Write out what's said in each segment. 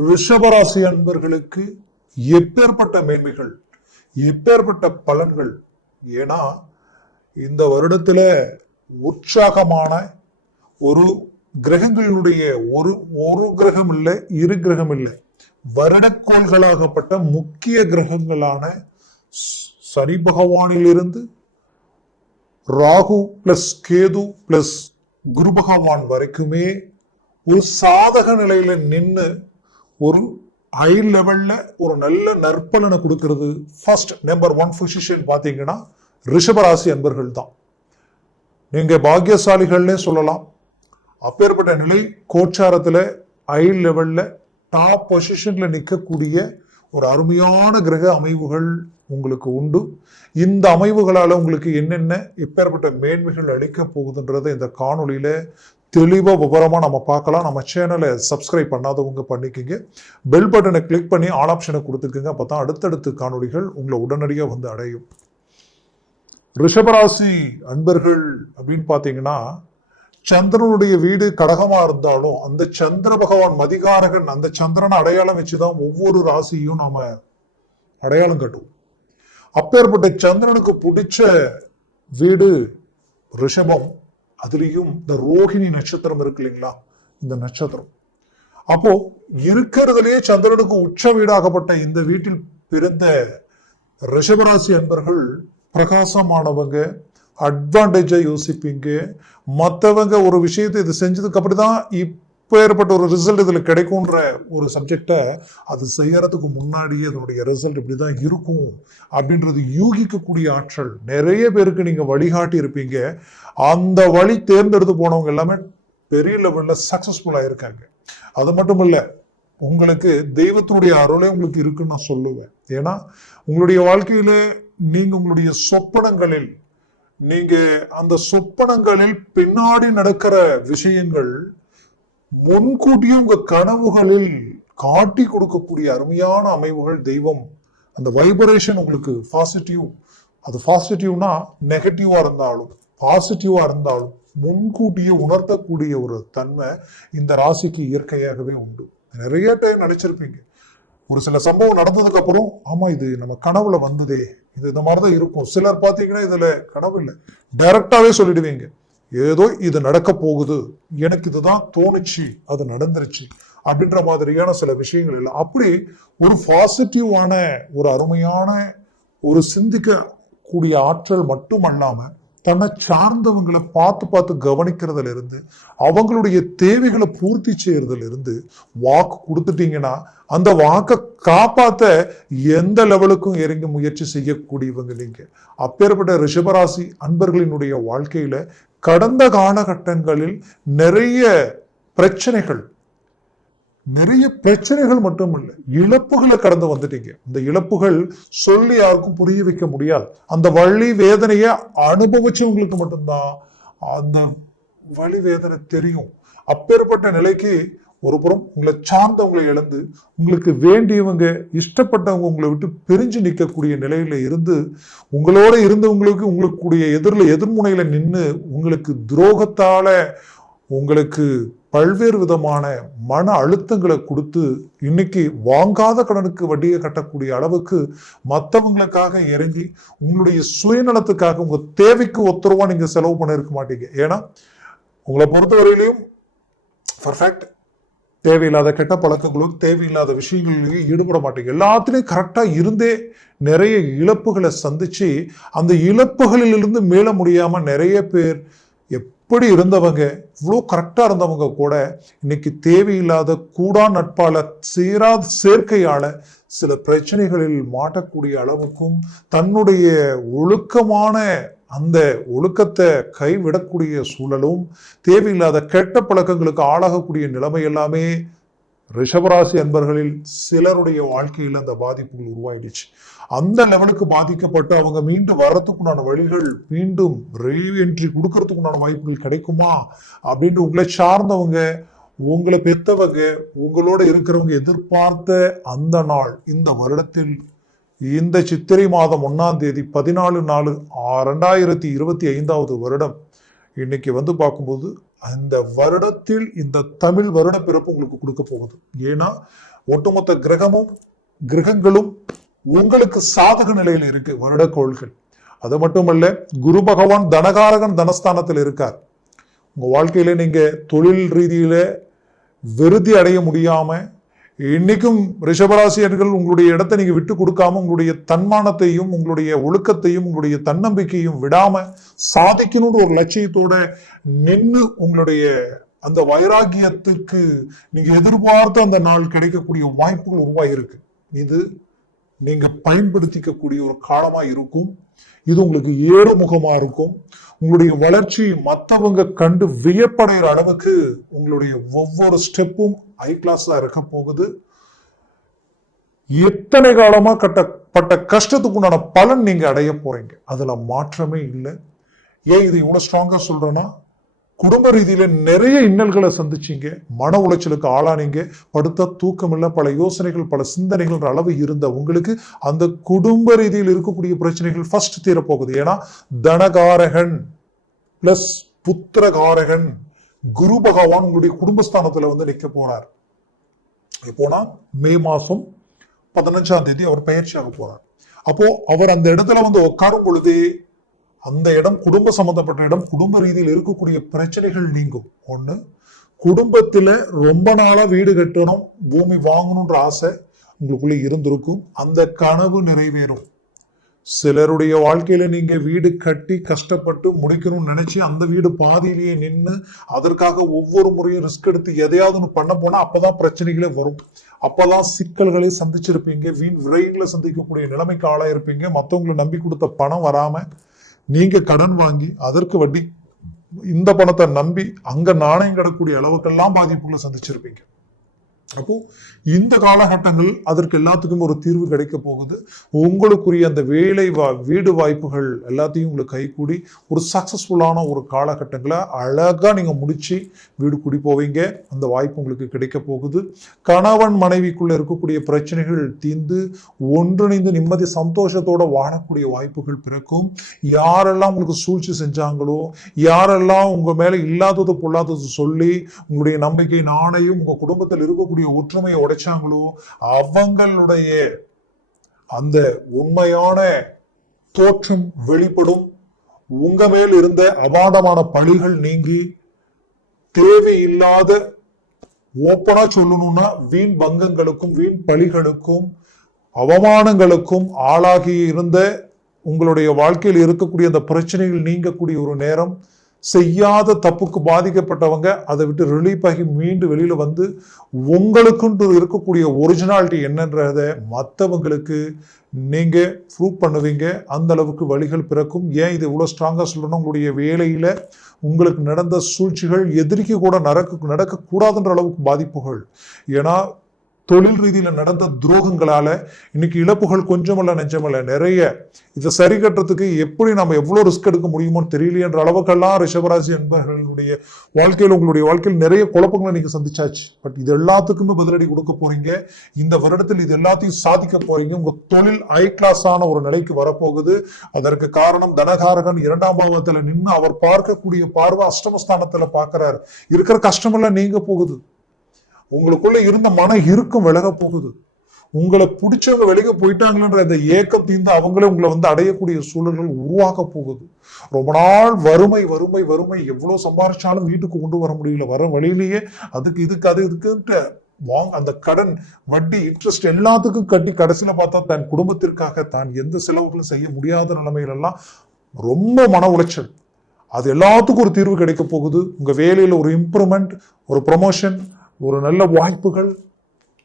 ரிஷபராசி அன்பர்களுக்கு எப்பேற்பட்ட மேன்மைகள் எப்பேற்பட்ட பலன்கள்? ஏன்னா இந்த வருடத்தில் உற்சாகமான ஒரு கிரகங்களுடைய ஒரு ஒரு கிரகம் இல்லை இரு கிரகம் இல்லை. வருடக்கோள்களாகப்பட்ட முக்கிய கிரகங்களான ஸ்- சனி பகவானிலிருந்து ராகு பிளஸ் கேது பிளஸ் குரு பகவான் வரைக்குமே ஒரு சாதக நிலையில நின்று ஒரு ஹை லெவல்ல ஒரு நல்ல நற்பலனை கொடுக்கறது. ஃபர்ஸ்ட் நம்பர் ஒன் பொசிஷன் பார்த்தீங்கன்னா ரிஷபராசி அன்பர்கள் தான். நீங்கள் பாக்கியசாலிகள்னே சொல்லலாம். அப்பேற்பட்ட நிலை கோச்சாரத்தில் ஹை லெவல்ல டாப் பொசிஷனில் நிற்கக்கூடிய ஒரு அருமையான கிரக அமைவுகள் உங்களுக்கு உண்டு. இந்த அமைவுகளால் உங்களுக்கு என்னென்ன இப்பேற்பட்ட மேன்மைகள் அளிக்க போகுதுன்றதை இந்த காணொளியில் தெளிவாக விவரமாக நம்ம பார்க்கலாம். நம்ம சேனலை சப்ஸ்கிரைப் பண்ணாதவங்க பண்ணிக்கிங்க. பெல் பட்டனை கிளிக் பண்ணி ஆல் ஆப்ஷனை கொடுத்துருக்குங்க அப்போ தான் அடுத்தடுத்து காணொளிகள் உங்களை உடனடியாக வந்து அடையும். ரிஷபராசி அன்பர்கள் அப்படின்னு பார்த்தீங்கன்னா சந்திரனுடைய வீடு கடகமா இருந்தாலும் அந்த சந்திர பகவான் மதிகாரகன் அந்த சந்திரனை அடையாளம் வச்சுதான் ஒவ்வொரு ராசியும் நாம அடையாளம் கட்டுவோம். அப்பேற்பட்ட சந்திரனுக்கு பிடிச்ச வீடு ரிஷபம். அதுலேயும் இந்த ரோஹிணி நட்சத்திரம் இருக்கு இல்லைங்களா? இந்த நட்சத்திரம். அப்போ இருக்கிறதுலே சந்திரனுக்கு உச்ச வீடாகப்பட்ட இந்த வீட்டில் பிறந்த ரிஷபராசி அன்பர்கள் பிரகாசமானவங்க அட்வான்டேஜை யோசிப்பீங்க. மற்றவங்க ஒரு விஷயத்தை இது செஞ்சதுக்கு அப்படிதான் இப் ஏற்பட்ட ஒரு ரிசல்ட் இதில் கிடைக்கும்ன்ற ஒரு சப்ஜெக்டை அது செய்யறதுக்கு முன்னாடியே அதனுடைய ரிசல்ட் இப்படி தான் இருக்கும் அப்படின்றது யூகிக்கக்கூடிய ஆற்றல். நிறைய பேருக்கு நீங்கள் வழிகாட்டி இருப்பீங்க. அந்த வழி தேர்ந்தெடுத்து போனவங்க எல்லாமே பெரிய லெவலில் சக்ஸஸ்ஃபுல்லாக இருக்காங்க அது மட்டும் இல்லை உங்களுக்கு தெய்வத்தினுடைய அருளே உங்களுக்கு இருக்குன்னு நான் சொல்லுவேன். ஏன்னா உங்களுடைய வாழ்க்கையில நீங்க உங்களுடைய சொப்பனங்களில் நீங்க அந்த சொப்பனங்களில் பின்னாடி நடக்கிற விஷயங்கள் முன்கூட்டியே உங்க கனவுகளில் காட்டி கொடுக்கக்கூடிய அருமையான அமைவுகள் தெய்வம். அந்த வைப்ரேஷன் உங்களுக்கு பாசிட்டிவ் அது பாசிட்டிவ்னா நெகட்டிவா இருந்தாலும் பாசிட்டிவா இருந்தாலும் முன்கூட்டியே உணர்த்தக்கூடிய ஒரு தன்மை இந்த ராசிக்கு இயற்கையாகவே உண்டு. நிறைய டைம் நினைச்சிருப்பீங்க. ஒரு சில சம்பவம் நடந்ததுக்கு அப்புறம் ஆமா இது நம்ம கனவுல வந்ததே. இது இந்த மாதிரிதான் இருக்கும். சிலர் பாத்தீங்கன்னா இதுல கனவு இல்லை. டைரக்டாவே சொல்லிடுவீங்க. ஏதோ இது நடக்க போகுது. எனக்கு இதுதான் தோணுச்சு. அது நடந்துருச்சு. அப்படின்ற மாதிரியான சில விஷயங்கள் இல்லை. அப்படி ஒரு பாசிட்டிவான ஒரு அருமையான ஒரு சிந்திக்க கூடிய ஆற்றல் மட்டுமல்லாம தன்னை சார்ந்தவங்களை பார்த்து பார்த்து கவனிக்கிறதுல இருந்து அவங்களுடைய தேவைகளை பூர்த்தி செய்யறதுல இருந்து வாக்கு கொடுத்துட்டீங்கன்னா அந்த வாக்கை காப்பாத்த எந்த லெவலுக்கும் இறங்கி முயற்சி செய்யக்கூடியவங்க இல்லைங்க அப்பேற்பட்ட ரிஷபராசி அன்பர்களினுடைய வாழ்க்கையில கடந்த காலகட்டங்களில் நிறைய பிரச்சனைகள் நிறைய பிரச்சனைகள் மட்டும் இல்லை இழப்புகளை கடந்து வந்துட்டீங்க. இந்த இழப்புகள் சொல்லி யாருக்கும் புரிய வைக்க முடியாது. அந்த வழி வேதனையை அனுபவிச்சவங்களுக்கு மட்டும்தான் அந்த வழி வேதனை தெரியும். அப்பேற்பட்ட நிலைக்கு ஒரு புறம் உங்களை சார்ந்தவங்களை இழந்து உங்களுக்கு வேண்டியவங்க இஷ்டப்பட்டவங்க உங்களை விட்டு பிரிஞ்சு நிற்கக்கூடிய நிலையில் இருந்து உங்களோட இருந்தவங்களுக்கு உங்களுக்கு கூடிய எதிரில் எதிர்முனையில் நின்று உங்களுக்கு துரோகத்தால் உங்களுக்கு பல்வேறு விதமான மன அழுத்தங்களை கொடுத்து இன்னைக்கு வாங்காத கடனுக்கு வட்டியை கட்டக்கூடிய அளவுக்கு மற்றவங்களுக்காக இறங்கி உங்களுடைய சுயநலத்துக்காக உங்கள் தேவைக்கு ஒத்துருவா நீங்கள் செலவு பண்ணியிருக்க மாட்டீங்க. ஏன்னா உங்களை பொறுத்தவரையிலையும் பர்ஃபெக்ட் தேவையில்லாத கெட்ட பழக்கங்களும் தேவையில்லாத விஷயங்களிலையும் ஈடுபட மாட்டீங்க. எல்லாத்துலேயும் கரெக்டாக இருந்தே நிறைய இழப்புகளை சந்தித்து அந்த இழப்புகளிலிருந்து மீள முடியாமல் நிறைய பேர் எப்படி இருந்தவங்க இவ்வளோ கரெக்டாக இருந்தவங்க கூட இன்னைக்கு தேவையில்லாத கூடா நட்பால சீராத சேர்க்கையால் சில பிரச்சனைகளில் மாட்டக்கூடிய அளவுக்கும் தன்னுடைய ஒழுக்கமான அந்த ஒழுக்கத்தை கைவிடக்கூடிய சூழலும் தேவையில்லாத கெட்ட பழக்கங்களுக்கு ஆளாகக்கூடிய நிலைமை எல்லாமே ரிஷபராசி அன்பர்களில் சிலருடைய வாழ்க்கையில் அந்த பாதிப்புகள் உருவாயிடுச்சு. அந்த லெவலுக்கு பாதிக்கப்பட்டு அவங்க மீண்டும் வர்றதுக்குண்டான வழிகள் மீண்டும் ரீஎன்ட்ரி கொடுக்கறதுக்குண்டான வாய்ப்புகள் கிடைக்குமா? அப்படின்ட்டு உங்களை சார்ந்தவங்க உங்களை பெத்தவங்க உங்களோட இருக்கிறவங்க எதிர்பார்த்த அந்த நாள் இந்த வருடத்தில் இந்த சித்திரை மாதம் ஒன்றாம் தேதி பதினாலு நாலு ரெண்டாயிரத்தி இருபத்தி ஐந்தாவது வருடம். இன்னைக்கு வந்து பார்க்கும்போது அந்த வருடத்தில் இந்த தமிழ் வருட பிறப்பு உங்களுக்கு கொடுக்க போகுது. ஏன்னா ஒட்டுமொத்த கிரகமும் கிரகங்களும் உங்களுக்கு சாதக நிலையில் இருக்கு வருடக்கோள்கள் அது மட்டுமல்ல குரு பகவான் தனகாரகன் தனஸ்தானத்தில் இருக்கார். உங்கள் வாழ்க்கையில நீங்கள் தொழில் ரீதியில் விருதி அடைய முடியாமல் இன்னைக்கும் ரிஷபராசியர்கள் உங்களுடைய இடத்தை நீங்க விட்டு கொடுக்காம உங்களுடைய தன்மானத்தையும் உங்களுடைய ஒழுக்கத்தையும் உங்களுடைய தன்னம்பிக்கையும் விடாம சாதிக்கணும்னு ஒரு லட்சியத்தோட நின்று உங்களுடைய அந்த வைராக்கியத்திற்கு நீங்க எதிர்பார்த்த அந்த நாள் கிடைக்கக்கூடிய வாய்ப்புகள் உருவாகிருக்கு இது நீங்க பயன்படுத்திக்கக்கூடிய ஒரு காலமா இருக்கும். இது உங்களுக்கு ஏறுமுகமா இருக்கும். உங்களுடைய வளர்ச்சி மற்றவங்க கண்டு வியப்படைகிற அளவுக்கு உங்களுடைய ஒவ்வொரு ஸ்டெப்பும் ஹை கிளாஸ்ல இருக்க போகுது. எத்தனை காலமா கட்டப்பட்ட கஷ்டத்துக்கு உண்டான பலன் நீங்க அடைய போறீங்க? அதுல மாற்றமே இல்லை. ஏன் இது இவ்வளவு ஸ்ட்ராங்கா சொல்றேன்னா குடும்ப ரீதியில நிறைய இன்னல்களை சந்திச்சிங்க. மன உளைச்சலுக்கு ஆளானீங்க. படுத்த தூக்கமில்லை பல யோசனைகள் பல சிந்தனைகள் அளவு இருந்த உங்களுக்கு அந்த குடும்ப ரீதியில் இருக்கக்கூடிய பிரச்சனைகள் ஃபர்ஸ்ட் தீரப்போகுது. ஏன்னா தனகாரகன் பிளஸ் புத்திரகாரகன் குரு பகவான் உங்களுடைய குடும்பஸ்தானத்துல வந்து நிற்க போறார். எப்போனா மே மாசம் பதினஞ்சாம் தேதி அவர் பயிற்சியாக போறார். அப்போ அவர் அந்த இடத்துல வந்து உட்காரும் பொழுதே அந்த இடம் குடும்ப சம்பந்தப்பட்ட இடம். குடும்ப ரீதியில் இருக்கக்கூடிய பிரச்சனைகள் நீங்கும். ஒன்று குடும்பத்தில் ரொம்ப நாளாக வீடு கட்டணும் பூமி வாங்கணுன்ற ஆசை உங்களுக்குள்ளே இருந்திருக்கும். அந்த கனவு நிறைவேறும். சிலருடைய வாழ்க்கையில நீங்க வீடு கட்டி கஷ்டப்பட்டு முடிக்கணும்னு நினைச்சு அந்த வீடு பாதியிலேயே நின்று அதற்காக ஒவ்வொரு முறையும் ரிஸ்க் எடுத்து எதையாவது ஒன்று பண்ண போனா அப்பதான் பிரச்சனைகளே வரும். அப்பதான் சிக்கல்களை சந்திச்சிருப்பீங்க. வீண் விரைவில் சந்திக்கக்கூடிய நிலைமைக்கு ஆளாயிருப்பீங்க. மற்றவங்களை நம்பி கொடுத்த பணம் வராம நீங்க கடன் வாங்கி அதற்கு வட்டி இந்த பணத்தை நம்பி அங்க நாணயம் கிடக்கூடிய அளவுக்கெல்லாம் பாதிப்புகளை சந்திச்சிருப்பீங்க. அப்போ இந்த காலகட்டங்கள் அதற்கு எல்லாத்துக்கும் ஒரு தீர்வு கிடைக்க போகுது. உங்களுக்குரிய அந்த வேலை வா வீடு வாய்ப்புகள் எல்லாத்தையும் உங்களுக்கு கைகூடி ஒரு சக்சஸ்ஃபுல்லான ஒரு காலகட்டங்களை அழகா நீங்க முடிச்சு வீடு குடி போவீங்க. அந்த வாய்ப்பு உங்களுக்கு கிடைக்க போகுது. கணவன் மனைவிக்குள்ளே இருக்கக்கூடிய பிரச்சனைகள் தீர்ந்து ஒன்றிணைந்து நிம்மதி சந்தோஷத்தோட வாழக்கூடிய வாய்ப்புகள் பிறக்கும். யாரெல்லாம் உங்களுக்கு சூழ்ச்சி செஞ்சாங்களோ யாரெல்லாம் உங்கள் மேலே இல்லாதது பொல்லாதது சொல்லி உங்களுடைய நம்பிக்கை நாணயம் உங்கள் குடும்பத்தில் இருக்கக்கூடிய ஒற்றுமையை உடைச்சாங்களோ அவங்களுடைய அந்த உண்மையான தோற்றம் வெளிப்படும். உங்க மேல் இருந்த அபாண்டமான பழிகள் நீங்கி தேவையில்லாத ஓப்பனா சொல்லணும்னா வீண் பங்கங்களுக்கும் வீண் பழிகளுக்கும் அவமானங்களுக்கும் ஆளாகி இருந்த உங்களுடைய வாழ்க்கையில் இருக்கக்கூடிய அந்த பிரச்சனைகள் நீங்கக்கூடிய ஒரு நேரம். செய்யாத தப்புக்கு பாதிக்கப்பட்டவங்க அதை விட்டு ரிலீஃப் ஆகி மீண்டு வெளியில் வந்து உங்களுக்குன்ட்டு இருக்கக்கூடிய ஒரிஜினாலிட்டி என்னன்றத மற்றவங்களுக்கு நீங்கள் ப்ரூவ் பண்ணுவீங்க. அந்த அளவுக்கு வழிகள் பிறக்கும். ஏன் இது இவ்வளோ ஸ்ட்ராங்காக சொல்லணும் உங்களுடைய வேலையில் உங்களுக்கு நடந்த சூழ்ச்சிகள் எதிரிக்கு கூட நடக்க நடக்கக்கூடாதுன்ற அளவுக்கு பாதிப்புகள். ஏன்னா தொழில் ரீதியில் நடந்த துரோகங்களால் இன்னைக்கு இழப்புகள் கொஞ்சமல்ல நெஞ்சமல்ல. நிறைய இதை சரி கட்டுறதுக்கு எப்படி நம்ம எவ்வளோ ரிஸ்க் எடுக்க முடியுமோன்னு தெரியலையன்ற அளவுக்கெல்லாம் ரிஷபராசி என்பவர்களுடைய வாழ்க்கையில் உங்களுடைய வாழ்க்கையில் நிறைய குழப்பங்களை நீங்கள் சந்திச்சாச்சு. பட் இது எல்லாத்துக்குமே பதிலடி கொடுக்க போறீங்க. இந்த வருடத்தில் இது எல்லாத்தையும் சாதிக்க போறீங்க. உங்க தொழில் ஹை கிளாஸான ஒரு நிலைக்கு வரப்போகுது. அதற்கு காரணம் தனகாரகன் இரண்டாம் பாவத்தில் நின்று அவர் பார்க்கக்கூடிய பார்வை அஷ்டமஸ்தானத்தில் பார்க்கிறார். இருக்கிற கஷ்டமெல்லாம் நீங்க போகுது. உங்களுக்குள்ள இருந்த மன இறுக்கம் விலக போகுது. உங்களை பிடிச்சவங்க வெளியே போயிட்டாங்களன்ற இந்த ஏக்கம் தீர்ந்து அவங்களே உங்களை வந்து அடையக்கூடிய சூழல்கள் உருவாக போகுது. ரொம்ப நாள் வறுமை வறுமை வறுமை எவ்வளோ சம்பாரிச்சாலும் வீட்டுக்கு கொண்டு வர முடியல. வர வழியிலேயே அதுக்கு இதுக்கு அது இதுக்குன்ட்டு வாங்க அந்த கடன் வட்டி இன்ட்ரெஸ்ட் எல்லாத்துக்கும் கட்டி கடைசியில் பார்த்தா தன் குடும்பத்திற்காக தான் எந்த செலவுகளும் செய்ய முடியாத நிலைமையிலெல்லாம் ரொம்ப மன உளைச்சல். அது எல்லாத்துக்கும் ஒரு தீர்வு கிடைக்க போகுது. உங்கள் வேலையில் ஒரு இம்ப்ரூவ்மெண்ட் ஒரு ப்ரொமோஷன் ஒரு நல்ல வாய்ப்புகள்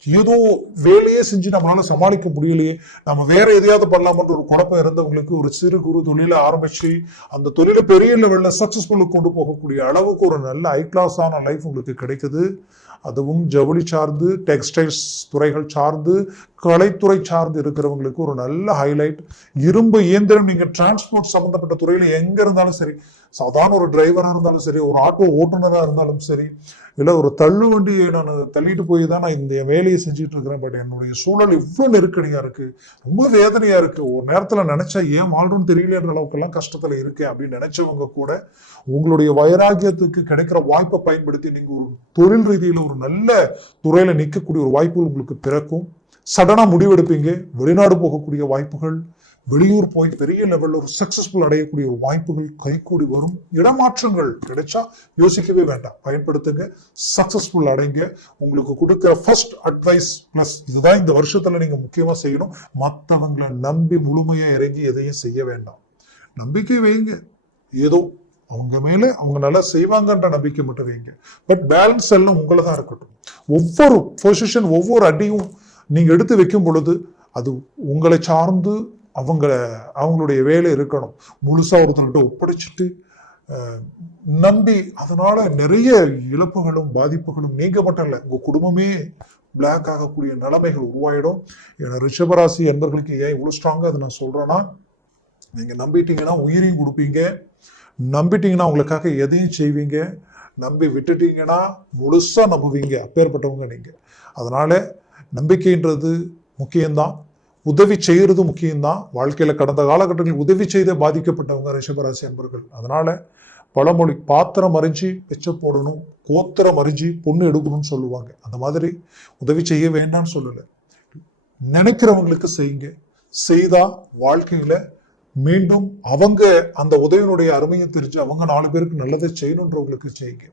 ஏதோ வேலையே செஞ்சு நம்மளால சமாளிக்க முடியலையே நம்ம வேற எதையாவது பண்ணலாமன்ற ஒரு குழப்பம் இருந்தவங்களுக்கு ஒரு சிறு குறு தொழிலை ஆரம்பிச்சு அந்த தொழிலை பெரிய லெவலில் சக்சஸ்ஃபுல்லுக்கு கொண்டு போகக்கூடிய அளவுக்கு ஒரு நல்ல ஹை கிளாஸான லைஃப் உங்களுக்கு கிடைக்குது. அதுவும் ஜவுளி சார்ந்து டெக்ஸ்டைல்ஸ் துறைகள் சார்ந்து கலைத்துறை சார்ந்து இருக்கிறவங்களுக்கு ஒரு நல்ல ஹைலைட் இரும்பு இயந்திரம் நீங்க டிரான்ஸ்போர்ட் சம்பந்தப்பட்ட துறையில எங்க இருந்தாலும் சரி சாதாரண ஒரு டிரைவரா இருந்தாலும் சரி ஒரு ஆட்டோ ஓட்டுநராக இருந்தாலும் சரி இல்லை ஒரு தள்ளு வண்டியை நான் தள்ளிட்டு போய் தான் நான் இந்த வேலையை செஞ்சுட்டு இருக்கிறேன். பட் என்னுடைய சூழல் இவ்வளோ நெருக்கடியாக இருக்கு ரொம்ப வேதனையாக இருக்கு. ஒரு நேரத்தில் நினைச்சா ஏன் வாழ்றோம்னு தெரியலன்ற அளவுக்கு கஷ்டத்தில் இருக்கேன் அப்படின்னு நினைச்சவங்க கூட உங்களுடைய வைராகியத்துக்கு கிடைக்கிற வாய்ப்பை பயன்படுத்தி நீங்கள் ஒரு தொழில் ரீதியில் ஒரு நல்ல துறையில் நிற்கக்கூடிய ஒரு வாய்ப்புகள் உங்களுக்கு பிறக்கும். சடனாக முடிவெடுப்பீங்க. வெளிநாடு போகக்கூடிய வாய்ப்புகள் வெளியூர் போய் பெரிய லெவலில் ஒரு சக்சஸ்ஃபுல் அடையக்கூடிய ஒரு வாய்ப்புகள் கைகூடி வரும். இடமாற்றங்கள் கிடைச்சா யோசிக்கவே வேண்டாம். பயன்படுத்துங்க சக்சஸ்ஃபுல் அடைங்க. உங்களுக்கு கொடுக்குற ஃபர்ஸ்ட் அட்வைஸ் ப்ளஸ் இதுதான் இந்த வருஷத்தில் நீங்கள் முக்கியமாக செய்யணும். மற்றவங்களை நம்பி முழுமையாக இறங்கி எதையும் செய்ய வேண்டாம். நம்பிக்கை வைங்க. ஏதோ அவங்க மேலே அவங்க நல்லா செய்வாங்கன்ற நம்பிக்கை மட்டும் வைங்க. பட் பேலன்ஸ் எல்லாம் உங்களை தான் இருக்கட்டும். ஒவ்வொரு பொசிஷன் ஒவ்வொரு அடியும் நீங்கள் எடுத்து வைக்கும் பொழுது அது உங்களை சார்ந்து அவங்க அவங்களுடைய வேலை இருக்கணும். முழுசாக ஒருத்தர்கிட்ட ஒப்படைச்சிட்டு நம்பி அதனால நிறைய இழப்புகளும் பாதிப்புகளும் நீங்க மட்டும் இல்லை. உங்க குடும்பமே பிளாக் ஆகக்கூடிய நிலைமைகள் உருவாயிடும். ஏன்னா ரிஷபராசி என்பர்களுக்கு ஏன் இவ்வளோ ஸ்ட்ராங்காக அதை நான் சொல்றேன்னா நீங்க நம்பிட்டீங்கன்னா உயிரையும் கொடுப்பீங்க. நம்பிட்டீங்கன்னா உங்களுக்காக எதையும் செய்வீங்க. நம்பி விட்டுட்டீங்கன்னா முழுசா நம்புவீங்க. அப்பேற்பட்டவங்க நீங்க. அதனால நம்பிக்கைன்றது முக்கியம்தான். உதவி செய்கிறது முக்கியம்தான். வாழ்க்கையில் கடந்த காலகட்டங்களில் உதவி செய்த பாதிக்கப்பட்டவங்க ரிஷபராசி அன்பர்கள். அதனால் பழமொழி பாத்திரம் அறிஞ்சு வெச்ச போடணும் கோத்திரம் அறிஞ்சு பொண்ணு எடுக்கணும்னு சொல்லுவாங்க. அந்த மாதிரி உதவி செய்ய வேண்டாம்னு சொல்லலை. நினைக்கிறவங்களுக்கு செய்யுங்க. செய்தால் வாழ்க்கையில் மீண்டும் அவங்க அந்த உதவியினுடைய அருமையை தெரிஞ்சு அவங்க நாலு பேருக்கு நல்லதை செய்யணுன்றவங்களுக்கு செய்யுங்க.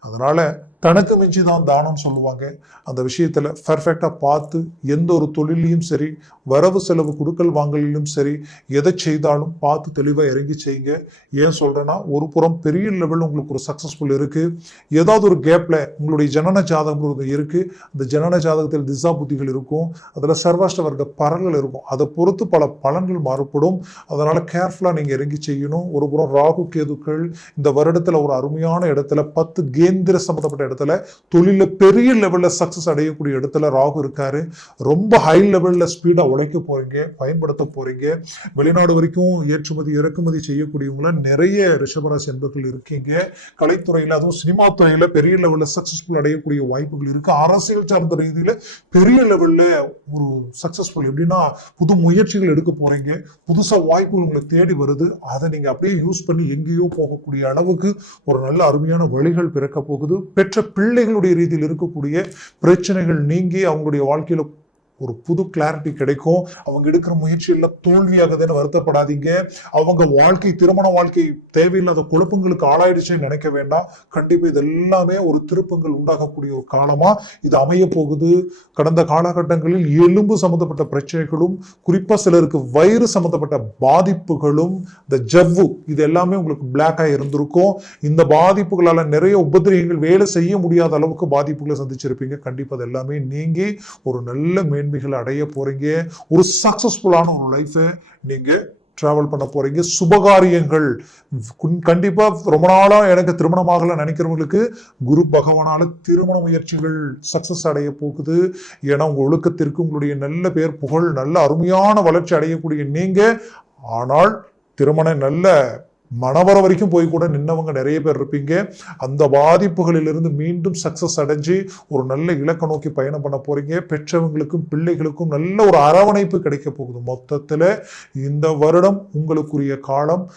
அதனால் தனக்கு மிஞ்சி தான் தானம் சொல்லுவாங்க. அந்த விஷயத்தில் பர்ஃபெக்டாக பார்த்து எந்த ஒரு தொழிலையும் சரி வரவு செலவு கொடுக்கல் வாங்கலிலும் சரி எதை செய்தாலும் பார்த்து தெளிவாக இறங்கி செய்யுங்க. ஏன் சொல்கிறேன்னா ஒரு புறம் பெரிய லெவலில் உங்களுக்கு ஒரு சக்ஸஸ்ஃபுல் இருக்குது ஏதாவது ஒரு கேப்பில் உங்களுடைய ஜனன ஜாதகம் இருக்குது அந்த ஜனன ஜாதகத்தில் திசா புத்திகள் இருக்கும். அதில் சர்வாஷ்ட வர்க்க பரல்கள் இருக்கும். அதை பொறுத்து பல பலன்கள் மாறுபடும். அதனால் கேர்ஃபுல்லாக நீங்கள் இறங்கி செய்யணும். ஒரு புறம் ராகு கேதுக்கள் இந்த வருடத்தில் ஒரு அருமையான இடத்துல பத்து கேந்திர சம்மந்தப்பட்ட இடத்துல தொழில பெரிய லெவல்ல சக்ஸஸ் அடையக்கூடிய இடத்துல ராகு இருக்காரு. ரொம்ப ஹை லெவல்ல ஸ்பீடா உழைக்க போறீங்க பயன்படுத்த போறீங்க. வெளிநாடு வரைக்கும் ஏற்றுமதி இறக்குமதி செய்யக்கூடியவங்கள நிறைய ரிஷபராசி என்பர்கள் இருக்கீங்க. கலைத்துறையில் அதுவும் சினிமா துறையில் பெரிய லெவல்ல சக்ஸஸ்ஃபுல் அடையக்கூடிய வாய்ப்புகள் இருக்கு. அரசியல் சார்ந்த ரீதியில பெரிய லெவல்ல ஒரு சக்ஸஸ்ஃபுல் எப்படின்னா புது முயற்சிகள் எடுக்க போறீங்க. புதுசா வாய்ப்புகள் உங்களை தேடி வருது. அதை நீங்க அப்படியே யூஸ் பண்ணி எங்கேயோ போகக்கூடிய அளவுக்கு ஒரு நல்ல அருமையான வழிகள் பிறக்க போகுது. பெற்ற பிள்ளைகளுடைய ரீதியில் இருக்கக்கூடிய பிரச்சனைகள் நீங்கி அவங்களுடைய வாழ்க்கையில ஒரு புது கிளாரிட்டி கிடைக்கும். அவங்க எடுக்கிற முயற்சியில் தோல்வியாகுதுன்னு வருத்தப்படாதீங்க. அவங்க வாழ்க்கை திருமண வாழ்க்கை தேவையில்லாத குழப்பங்களுக்கு ஆளாயிடுச்சுன்னு நினைக்க வேண்டாம். கண்டிப்பாக இது எல்லாமே ஒரு திருப்பங்கள் உண்டாகக்கூடிய ஒரு காலமாக இது அமைய போகுது. கடந்த காலகட்டங்களில் எலும்பு சம்மந்தப்பட்ட பிரச்சனைகளும் குறிப்பாக சிலருக்கு வயிறு சம்மந்தப்பட்ட பாதிப்புகளும் இந்த ஜவ்வு இது எல்லாமே உங்களுக்கு பிளாக்காக இருந்திருக்கும். இந்த பாதிப்புகளால் நிறைய உபதிரியங்கள் வேலை செய்ய முடியாத அளவுக்கு பாதிப்புகளை சந்திச்சிருப்பீங்க. கண்டிப்பாக அது எல்லாமே நீங்கி ஒரு நல்ல மேன்மைகளை அடைய போறீங்க. ஒரு சக்சஸ்ஃபுல்லான ஒரு லைஃபை நீங்க டிராவல் பண்ண போறீங்க. சுபகாரியங்கள். குன்- கண்டிப்பா ரொம்ப நாளா எனக்கு திருமணமாகல நினைக்கிறவங்களுக்கு குரு பகவானால திருமண முயற்சிகள் சக்சஸ் அடைய போகுது. ஏன்னா உங்க ஒழுக்கத்திற்கு உங்களுடைய நல்ல பேர் புகழ் நல்ல அருமையான வளர்ச்சி அடையக்கூடிய நீங்க ஆனால் திருமணம் நல்ல மணவர வரைக்கும் போய் கூட நின்னவங்க நிறைய பேர் இருப்பீங்க. அந்த பாதிப்புகளிலிருந்து மீண்டும் சக்சஸ் அடைஞ்சு ஒரு நல்ல இலக்க நோக்கி பயணம் பண்ண போறீங்க. பெற்றவங்களுக்கும் பிள்ளைகளுக்கும் நல்ல ஒரு அரவணைப்பு கிடைக்க போகுது. மொத்தத்தில் இந்த வருடம் உங்களுக்குரிய காலம்.